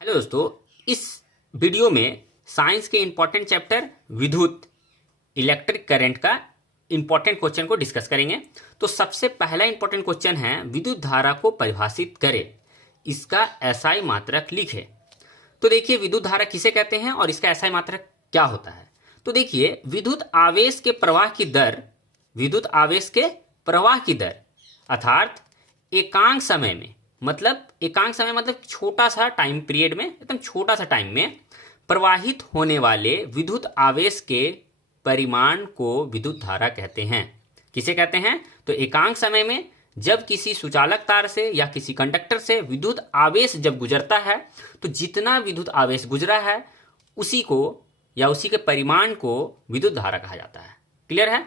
Hello दोस्तों, इस video में साइंस के इंपॉर्टेंट चैप्टर विद्युत इलेक्ट्रिक करंट का इंपॉर्टेंट क्वेश्चन को डिस्कस करेंगे। तो सबसे पहला इंपॉर्टेंट क्वेश्चन है, विद्युत धारा को परिभाषित करें, इसका एसआई मात्रक लिखे। तो देखिए, विद्युत धारा किसे कहते हैं और इसका एसआई मात्रक क्या होता है। तो देखिए, विद्युत आवेश के प्रवाह की दर, विद्युत आवेश के प्रवाह की दर अर्थात एकांक समय में, मतलब छोटा सा टाइम पीरियड में, एकदम छोटा सा टाइम में प्रवाहित होने वाले विद्युत आवेश के परिमाण को विद्युत धारा कहते हैं। किसे कहते हैं? तो एकांक समय में जब किसी सुचालक तार से या किसी कंडक्टर से विद्युत आवेश जब गुजरता है, तो जितना विद्युत आवेश गुजरा है उसी को या उसी के परिमाण को विद्युत धारा कहा जाता है। क्लियर है?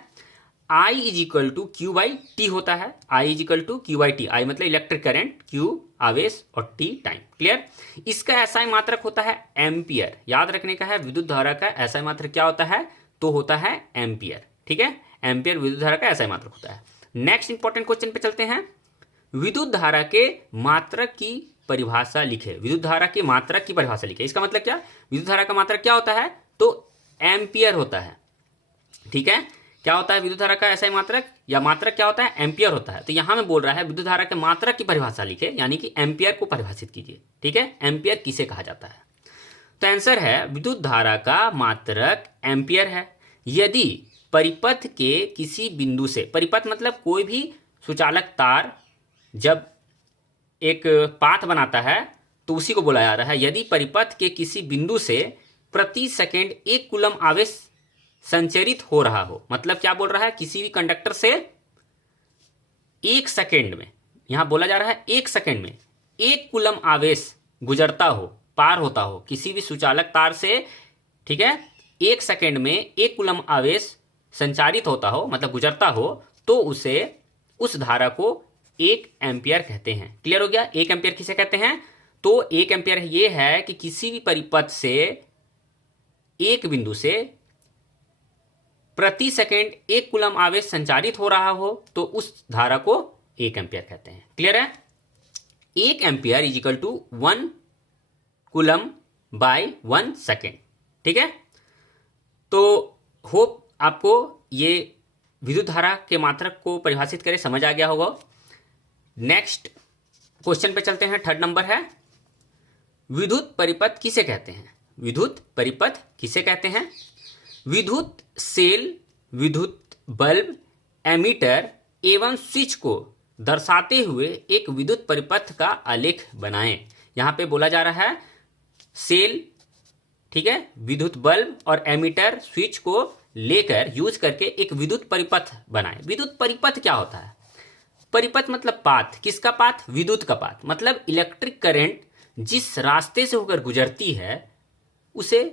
I is equal to Q by T होता है। I is equal to Q by T. I मतलब इलेक्ट्रिक करंट, Q आवेश और T टाइम। क्लियर? इसका एसआई मात्रक होता है एम्पियर। याद रखने का है, विद्युत धारा का एसआई मात्रक क्या होता है? तो होता है एम्पियर। ठीक है, एम्पियर विद्युत धारा का एसआई मात्रक होता है। नेक्स्ट इंपॉर्टेंट क्वेश्चन पे चलते हैं। विद्युत धारा के मात्रक की परिभाषा लिखे। विद्युत धारा के मात्रक की परिभाषा लिखे। इसका मतलब क्या? विद्युत धारा का मात्रक क्या होता है? तो एम्पियर होता है। ठीक है, क्या होता है विद्युत धारा का एसआई मात्रक, या मात्रक क्या होता है? एम्पियर होता है। तो यहां में बोल रहा है विद्युत धारा के मात्रक की परिभाषा लिखे, यानी कि एम्पियर को परिभाषित कीजिए। ठीक है, एम्पियर किसे कहा जाता है? तो आंसर है, विद्युत धारा का मात्रक एम्पियर है यदि परिपथ के किसी बिंदु से, परिपथ मतलब कोई भी सुचालक तार जब एक पाथ बनाता है तो उसी को बोला जा रहा है, यदि परिपथ के किसी बिंदु से प्रति सेकेंड 1 कूलम आवेश संचरित हो रहा हो। मतलब क्या बोल रहा है? किसी भी कंडक्टर से 1 सेकेंड में, यहां बोला जा रहा है 1 सेकेंड में 1 कूलम आवेश गुजरता हो, पार होता हो किसी भी सुचालक तार से। ठीक है, 1 सेकेंड में 1 कूलम आवेश संचारित होता हो, मतलब गुजरता हो, तो उसे, उस धारा को 1 एम्पियर कहते हैं। क्लियर हो गया? 1 एम्पियर किसे कहते हैं? तो 1 एम्पियर ये है कि किसी भी परिपथ से एक बिंदु से प्रति सेकेंड 1 कूलम आवेश संचारित हो रहा हो, तो उस धारा को 1 एम्पियर कहते हैं। क्लियर है? 1 ampere is equal to 1 coulomb by 1 second. ठीक है, तो होप आपको ये विद्युत धारा के मात्रक को परिभाषित करे समझ आ गया होगा। नेक्स्ट क्वेश्चन पे चलते हैं। थर्ड नंबर है, विद्युत परिपथ किसे कहते हैं? विद्युत परिपथ किसे कहते हैं? विद्युत सेल, विद्युत बल्ब, एमीटर एवं स्विच को दर्शाते हुए एक विद्युत परिपथ का आलेख बनाएं। यहां पे बोला जा रहा है सेल, ठीक है, विद्युत बल्ब और एमीटर स्विच को लेकर यूज करके एक विद्युत परिपथ बनाएं। विद्युत परिपथ क्या होता है? परिपथ मतलब पाथ। किसका पाथ? विद्युत का पाथ। मतलब इलेक्ट्रिक करंट जिस रास्ते से होकर गुजरती है उसे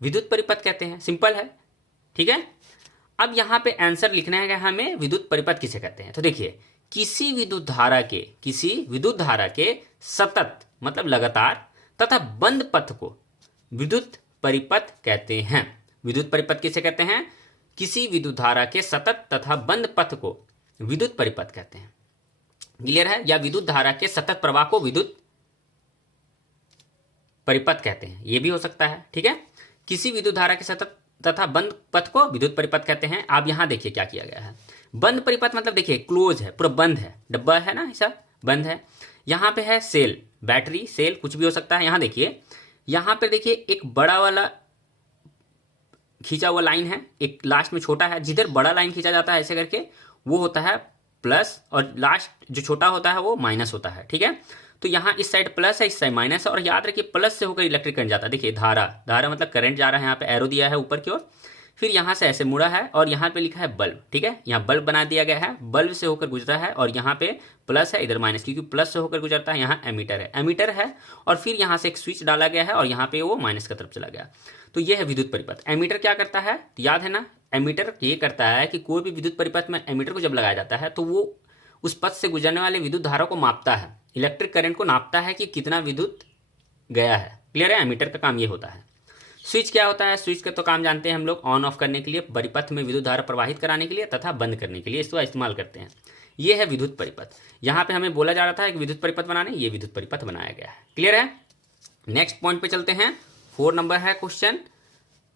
विद्युत परिपथ कहते हैं। सिंपल है। ठीक है, अब यहां पे आंसर लिखना है कि हमें विद्युत परिपथ किसे कहते हैं। तो देखिए, किसी विद्युत धारा के सतत मतलब लगातार तथा बंद पथ को विद्युत परिपथ कहते हैं। विद्युत परिपथ किसे कहते हैं? किसी विद्युत धारा के सतत तथा बंद पथ को विद्युत परिपथ कहते हैं। क्लियर है? या विद्युत धारा के सतत प्रवाह को विद्युत परिपथ कहते हैं, ये भी हो सकता है। ठीक है, किसी विद्युत धारा के सतत तथा बंद पथ को विद्युत परिपथ कहते हैं। आप यहां देखिए क्या किया गया है। बंद परिपथ मतलब देखिए क्लोज है, पूरा बंद है, डब्बा है ना, ऐसा बंद है। यहां पे है सेल, बैटरी, सेल कुछ भी हो सकता है। यहां देखिए, यहां पे देखिए एक बड़ा वाला खींचा हुआ लाइन है, एक लास्ट में छोटा है। जिधर बड़ा लाइन खींचा जाता है ऐसे करके, वो होता है प्लस, और लास्ट जो छोटा होता है वो माइनस होता है। ठीक है, तो यहाँ इस साइड प्लस है, इस साइड माइनस है, और याद रखिए प्लस से होकर इलेक्ट्रिक करंट जाता है। देखिए धारा मतलब करंट जा रहा है, यहाँ पे एरो दिया है ऊपर की ओर, फिर यहाँ से ऐसे मुड़ा है और यहाँ पे लिखा है बल्ब। ठीक है, यहाँ बल्ब बना दिया गया है, बल्ब से होकर गुजरा है, और यहाँ पे प्लस है, इधर माइनस, क्योंकि प्लस से होकर गुजरता है। यहाँ एमीटर है, और फिर यहाँ से एक स्विच डाला गया है और यहाँ पे वो माइनस की तरफ चला गया। तो ये है विद्युत परिपथ। एमीटर क्या करता है? याद है ना, एमीटर ये करता है कि कोई भी विद्युत परिपथ में एमीटर को जब लगाया जाता है तो वो उस पथ से गुजरने वाले विद्युत धारा को मापता है, इलेक्ट्रिक करंट को नापता है कि कितना विद्युत गया है। क्लियर है? एमीटर का काम ये होता है। स्विच क्या होता है? स्विच का तो काम जानते हैं हम लोग, ऑन ऑफ करने के लिए, परिपथ में विद्युत धारा प्रवाहित कराने के लिए तथा बंद करने के लिए इसका इस्तेमाल करते हैं। ये है विद्युत परिपथ। यहाँ पे हमें बोला जा रहा था कि विद्युत परिपथ बनाने, ये विद्युत परिपथ बनाया गया है। क्लियर है? नेक्स्ट पॉइंट पे चलते हैं। 4 नंबर है क्वेश्चन।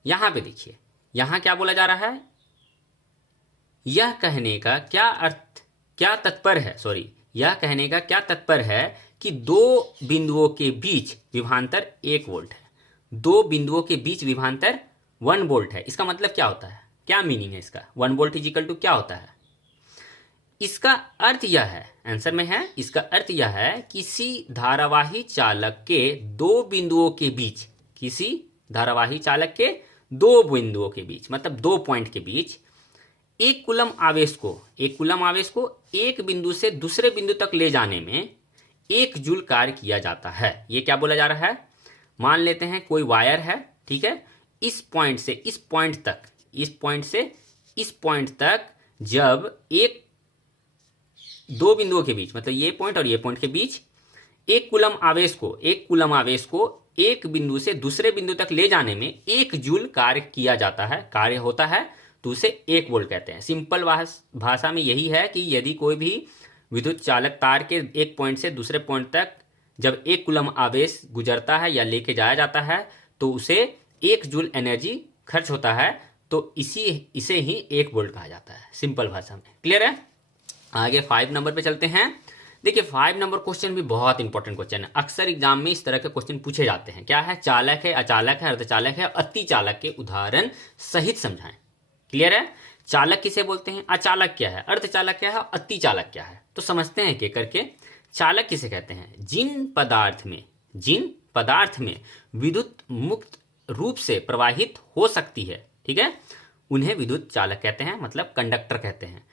यहां पे देखिए, यहां क्या बोला जा रहा है, यह कहने का क्या तात्पर्य है, यह कहने का क्या तात्पर्य है कि दो बिंदुओं के बीच विभवांतर 1 वोल्ट है। दो बिंदुओं के बीच विभवांतर 1 वोल्ट है। इसका मतलब क्या होता है, क्या मीनिंग है इसका, 1 वोल्ट इज इक्वल टू क्या होता है। इसका अर्थ यह है, आंसर में है, इसका अर्थ यह है किसी धारावाही चालक के दो बिंदुओं के बीच, किसी धारावाही चालक के दो बिंदुओं के बीच मतलब 2 पॉइंट के बीच एक कूलम आवेश को एक बिंदु से दूसरे बिंदु तक ले जाने में 1 जूल कार्य किया जाता है। ये क्या बोला जा रहा है, मान लेते हैं कोई वायर है, ठीक है, इस पॉइंट से इस पॉइंट तक, इस पॉइंट से इस पॉइंट तक जब दो बिंदुओं के बीच मतलब ये पॉइंट और ये पॉइंट के बीच एक कूलम आवेश को एक बिंदु से दूसरे बिंदु तक ले जाने में 1 जूल कार्य किया जाता है, कार्य होता है, तो उसे 1 वोल्ट कहते हैं। सिंपल भाषा में यही है कि यदि कोई भी विद्युत चालक तार के एक पॉइंट से दूसरे पॉइंट तक जब 1 कूलम आवेश गुजरता है या लेके जाया जाता है तो उसे 1 जूल एनर्जी खर्च होता है, तो इसे ही 1 वोल्ट कहा जाता है, सिंपल भाषा में। क्लियर है। आगे 5 नंबर पे चलते हैं। देखिए 5 नंबर क्वेश्चन भी बहुत इंपॉर्टेंट क्वेश्चन है, अक्सर एग्जाम में इस तरह के क्वेश्चन पूछे जाते हैं। क्या है, चालक है, अचालक है, अर्धचालक है, अति चालक के उदाहरण सहित समझाएं। क्लियर है। चालक किसे बोलते हैं, अचालक क्या है, अर्धचालक क्या है, अति चालक क्या है, तो समझते हैं एक करके। चालक किसे कहते हैं, जिन पदार्थ में विद्युत मुक्त रूप से प्रवाहित हो सकती है, ठीक है, उन्हें विद्युत चालक कहते हैं, मतलब कंडक्टर कहते हैं।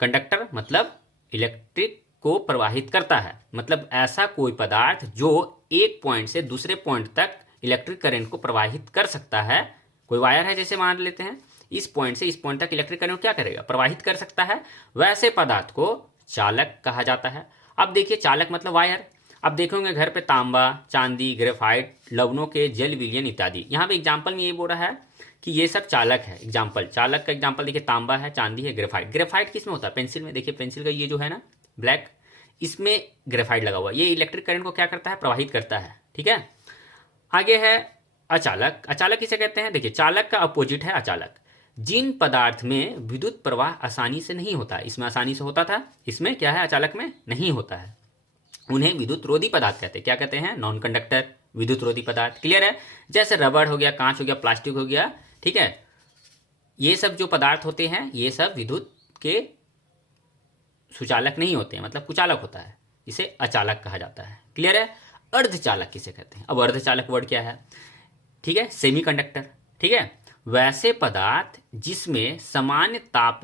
कंडक्टर मतलब इलेक्ट्रिक को प्रवाहित करता है, मतलब ऐसा कोई पदार्थ जो एक पॉइंट से दूसरे पॉइंट तक इलेक्ट्रिक करंट को प्रवाहित कर सकता है। कोई वायर है जैसे मान लेते हैं, इस पॉइंट से इस पॉइंट तक इलेक्ट्रिक करंट क्या करेगा, प्रवाहित कर सकता है, वैसे पदार्थ को चालक कहा जाता है। अब देखिए चालक मतलब वायर। अब देखोगे घर पे तांबा, चांदी, ग्रेफाइट, लवणों के जल विलयन इत्यादि, यहाँ पे एग्जाम्पल में ये बोल रहा है कि ये सब चालक है। एग्जाम्पल, चालक का एग्जाम्पल देखिए, तांबा है, चांदी है, ग्रेफाइट किस में होता है, पेंसिल में। देखिए पेंसिल का ये जो है ना ब्लैक, इसमें ग्रेफाइट लगा हुआ है, ये इलेक्ट्रिक करंट को क्या करता है, प्रवाहित करता है, ठीक है। आगे है अचालक। अचालक किसे कहते हैं, देखिए चालक का अपोजिट है अचालक। जिन पदार्थ में विद्युत प्रवाह आसानी से नहीं होता, इसमें आसानी से होता था, इसमें क्या है, अचालक में नहीं होता है, उन्हें विद्युत रोधी पदार्थ कहते हैं। क्या कहते हैं, नॉन कंडक्टर, विद्युत रोधी पदार्थ। क्लियर है। जैसे रबड़ हो गया, कांच हो गया, प्लास्टिक हो गया, ठीक है, ये सब जो पदार्थ होते हैं ये सब विद्युत के सुचालक नहीं होते हैं, मतलब कुचालक होता है, इसे अचालक कहा जाता है। क्लियर है। अर्धचालक किसे कहते हैं, अब अर्धचालक वर्ड क्या है, ठीक है, सेमीकंडक्टर, ठीक है, वैसे पदार्थ जिसमें सामान्य ताप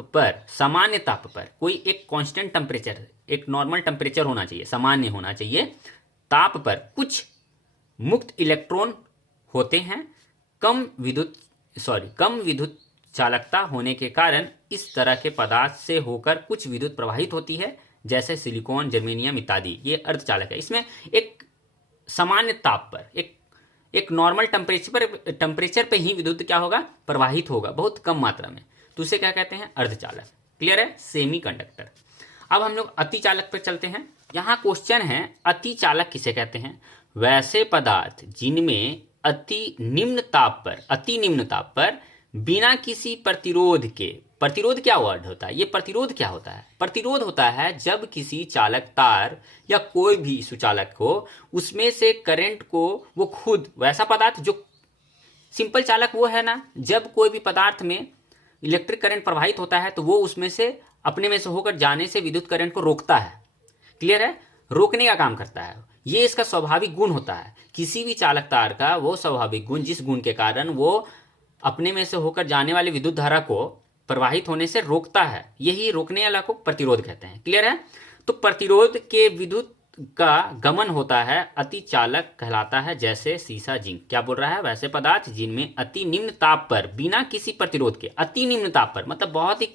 पर कोई एक कांस्टेंट टेम्परेचर, एक नॉर्मल टेम्परेचर होना चाहिए, सामान्य होना चाहिए, ताप पर कुछ मुक्त इलेक्ट्रॉन होते हैं, कम विद्युत चालकता होने के कारण इस तरह के पदार्थ से होकर कुछ विद्युत प्रवाहित होती है, जैसे सिलिकॉन, जर्मेनियम इत्यादि। ये अर्धचालक है। इसमें एक सामान्य ताप पर, एक नॉर्मल टेम्परेचर पे ही विद्युत क्या होगा, प्रवाहित होगा, बहुत कम मात्रा में, तो उसे क्या कहते हैं, अर्धचालक। क्लियर है, सेमी कंडक्टर। अब हम लोग अति चालक पर चलते हैं। यहाँ क्वेश्चन है, अति चालक किसे कहते हैं, वैसे पदार्थ जिनमें अति निम्न ताप पर बिना किसी प्रतिरोध के, प्रतिरोध क्या वर्ड होता है, ये प्रतिरोध क्या होता है, प्रतिरोध होता है जब किसी चालक तार या कोई भी सुचालक हो, उसमें से करंट को वो खुद, वैसा पदार्थ जो सिंपल चालक वो है ना, जब कोई भी पदार्थ में इलेक्ट्रिक करंट प्रवाहित होता है तो वो उसमें से अपने में से होकर जाने से विद्युत करंट को रोकता है। क्लियर है, रोकने का काम करता है, ये इसका स्वाभाविक गुण होता है। किसी भी चालक तार का वो स्वाभाविक गुण, जिस गुण के कारण वो अपने में से होकर जाने वाली विद्युत धारा को प्रवाहित होने से रोकता है, यही रोकने वाला को प्रतिरोध कहते हैं। क्लियर है। तो प्रतिरोध के विद्युत का गमन होता है, अति चालक कहलाता है, जैसे सीसा, जिंक। क्या बोल रहा है, वैसे पदार्थ जिनमें अति निम्न ताप पर बिना किसी प्रतिरोध के, अति निम्न ताप पर मतलब बहुत ही,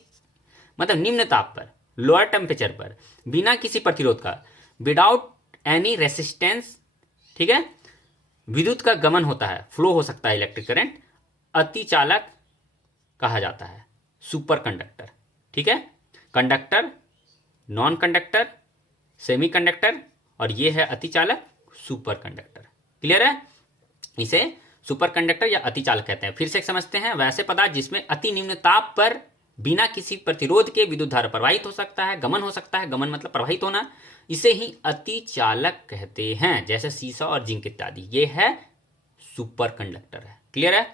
मतलब निम्न ताप पर, लोअर टेम्परेचर पर, बिना किसी प्रतिरोध का, विदाउट एनी रेसिस्टेंस, ठीक है, विद्युत का गमन होता है, फ्लो हो सकता है इलेक्ट्रिक करंट, अति चालक कहा जाता है, सुपर कंडक्टर। ठीक है, conductor, non conductor, semi conductor, और ये है अति चालक, सुपर कंडक्टर। क्लियर है। इसे सुपर कंडक्टर या अति चालक कहते हैं। फिर से समझते हैं, वैसे पदार्थ जिसमें अति निम्न ताप पर बिना किसी प्रतिरोध के विद्युत धारा प्रवाहित हो सकता है, गमन हो सकता है, गमन मतलब प्रवाहित होना, इसे ही अति चालक कहते हैं, जैसे सीसा और जिंक इत्यादि। ये है सुपर कंडक्टर है। क्लियर है?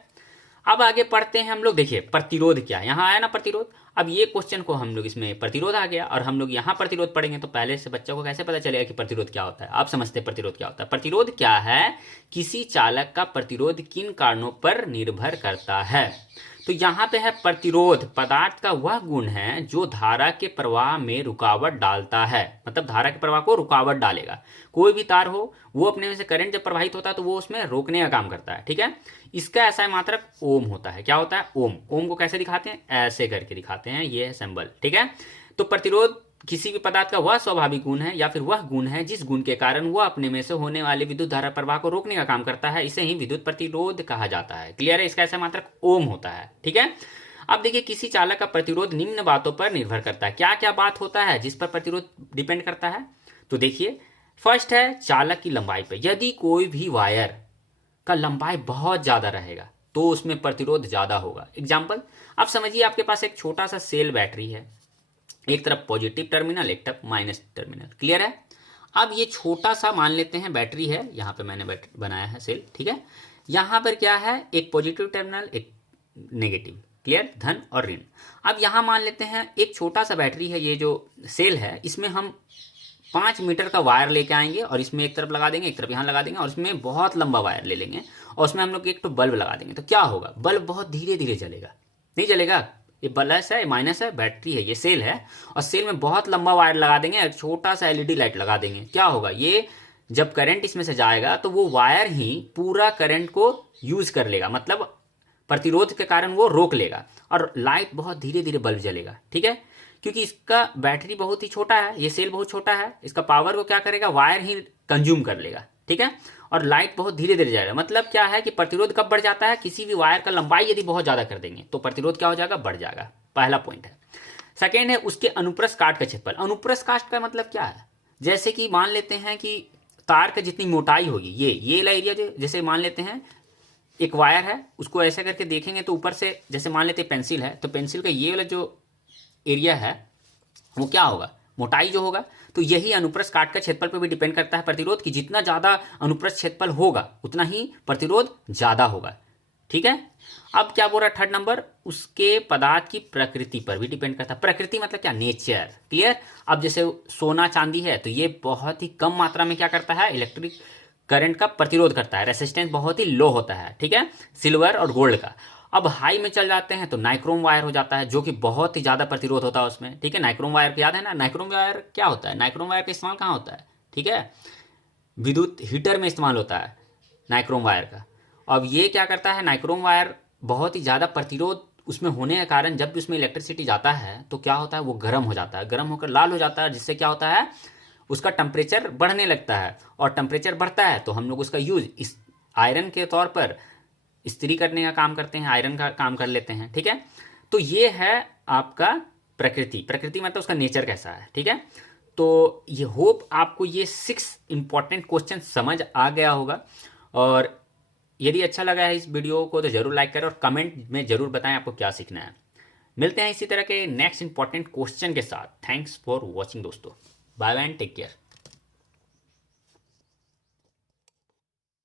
अब आगे पढ़ते हैं हम लोग। देखिए प्रतिरोध क्या है, यहां आया ना प्रतिरोध। अब ये क्वेश्चन को हम लोग इसमें प्रतिरोध आ गया और हम लोग यहाँ प्रतिरोध पढ़ेंगे, तो पहले से बच्चों को कैसे पता चलेगा कि प्रतिरोध क्या होता है? आप समझते हैं प्रतिरोध क्या होता है? प्रतिरोध क्या है? किसी चालक का प्रतिरोध किन कारणों पर निर्भर करता है। तो यहाँ पे है प्रतिरोध, पदार्थ का वह गुण है जो धारा के प्रवाह में रुकावट डालता है, मतलब धारा के प्रवाह को रुकावट डालेगा। कोई भी तार हो, वो अपने में से करंट जब प्रवाहित होता है तो वो उसमें रोकने का काम करता है। ठीक है, इसका ऐसा मात्रक ओम होता है। क्या होता है? ओम। ओम को कैसे दिखाते हैं? ऐसे करके दिखाते हैं, ये है सिंबल। ठीक है, तो प्रतिरोध किसी भी पदार्थ का वह स्वाभाविक गुण है या फिर वह गुण है जिस गुण के कारण वह अपने में से होने वाले विद्युत धारा प्रवाह को रोकने का काम करता है, इसे ही विद्युत प्रतिरोध कहा जाता है। क्लियर है? इसका ऐसा मात्रक ओम होता है। ठीक है, अब देखिए किसी चालक का प्रतिरोध निम्न बातों पर निर्भर करता है। क्या क्या बात होता है जिस पर प्रतिरोध डिपेंड करता है? तो देखिए, फर्स्ट है चालक की लंबाई पर। यदि कोई भी वायर का लंबाई बहुत ज्यादा रहेगा तो उसमें प्रतिरोध ज्यादा होगा। एग्जाम्पल, आप समझिए आपके पास एक छोटा सा सेल बैटरी है, एक तरफ पॉजिटिव टर्मिनल, एक तरफ माइनस टर्मिनल। क्लियर है? अब ये छोटा सा मान लेते हैं बैटरी है, यहाँ पे मैंने बनाया है सेल। ठीक है, यहाँ पर क्या है? एक पॉजिटिव टर्मिनल, एक नेगेटिव। क्लियर? धन और ऋण। अब यहाँ मान लेते हैं एक छोटा सा बैटरी है, ये जो सेल है इसमें हम 5 मीटर का वायर लेके आएंगे और इसमें एक तरफ लगा देंगे, एक तरफ यहाँ लगा देंगे और इसमें बहुत लंबा वायर ले लेंगे और उसमें हम लोग एक तो बल्ब लगा देंगे। तो क्या होगा? बल्ब बहुत धीरे धीरे जलेगा, नहीं जलेगा। ये प्लस है, माइनस है, बैटरी है, ये सेल है और सेल में बहुत लंबा वायर लगा देंगे, एक छोटा सा एलईडी लाइट लगा देंगे। क्या होगा? ये जब करंट इसमें से जाएगा तो वो वायर ही पूरा करंट को यूज कर लेगा, मतलब प्रतिरोध के कारण वो रोक लेगा और लाइट बहुत धीरे धीरे बल्ब जलेगा। ठीक है, क्योंकि इसका बैटरी बहुत ही छोटा है, ये सेल बहुत छोटा है, इसका पावर को क्या करेगा? वायर ही कंज्यूम कर लेगा। ठीक है, और लाइट बहुत धीरे धीरे जाएगा। मतलब क्या है कि प्रतिरोध कब बढ़ जाता है? किसी भी वायर का लंबाई यदि बहुत ज्यादा कर देंगे तो प्रतिरोध क्या हो जाएगा? बढ़ जाएगा। पहला पॉइंट है। सेकेंड है उसके अनुप्रस्थ काट का क्षेत्रफल। अनुप्रस्थ काट का मतलब क्या है? जैसे कि मान लेते हैं कि तार का जितनी मोटाई होगी, ये वाला एरिया, जैसे मान लेते हैं एक वायर है, उसको ऐसा करके देखेंगे तो ऊपर से जैसे मान लेते हैं पेंसिल है, तो पेंसिल का ये वाला जो एरिया है वो क्या होगा? मोटाई जो होगा। तो यही अनुप्रस्थ काट का क्षेत्रफल पर भी डिपेंड करता है प्रतिरोध, कि जितना ज्यादा अनुप्रस्थ क्षेत्रफल होगा उतना ही प्रतिरोध ज्यादा होगा। ठीक है, अब क्या बोल रहा है थर्ड नंबर? उसके पदार्थ की प्रकृति पर भी डिपेंड करता है। प्रकृति मतलब क्या? नेचर। क्लियर? अब जैसे सोना चांदी है तो ये बहुत ही कम मात्रा में क्या करता है? इलेक्ट्रिक करंट का प्रतिरोध करता है, रेसिस्टेंस बहुत ही लो होता है। ठीक है, सिल्वर और गोल्ड का। अब हाई में चल जाते हैं तो नाइक्रोम वायर हो जाता है, जो कि बहुत ही ज्यादा प्रतिरोध होता है उसमें। ठीक है, नाइक्रोम वायर याद है ना? नाइक्रोम वायर क्या होता है? नाइक्रोम वायर का इस्तेमाल कहाँ होता है? ठीक है, विद्युत हीटर में इस्तेमाल होता है नाइक्रोम वायर का। अब ये क्या करता है? नाइक्रोम वायर बहुत ही ज्यादा प्रतिरोध उसमें होने के कारण जब भी उसमें इलेक्ट्रिसिटी जाता है तो क्या होता है? वो गर्म हो जाता है, गर्म होकर लाल हो जाता है, जिससे क्या होता है? उसका टेम्परेचर बढ़ने लगता है और टेम्परेचर बढ़ता है तो हम लोग उसका यूज इस आयरन के तौर पर इस्त्री करने का काम करते हैं, आयरन का काम कर लेते हैं। ठीक है, तो ये है आपका प्रकृति। प्रकृति मतलब उसका नेचर कैसा है। ठीक है, तो ये होप आपको ये 6 इंपॉर्टेंट क्वेश्चन समझ आ गया होगा। और यदि अच्छा लगा है इस वीडियो को तो जरूर लाइक करें और कमेंट में जरूर बताएं आपको क्या सीखना है। मिलते हैं इसी तरह के नेक्स्ट इंपॉर्टेंट क्वेश्चन के साथ। थैंक्स फॉर वॉचिंग दोस्तों। Bye bye and take care.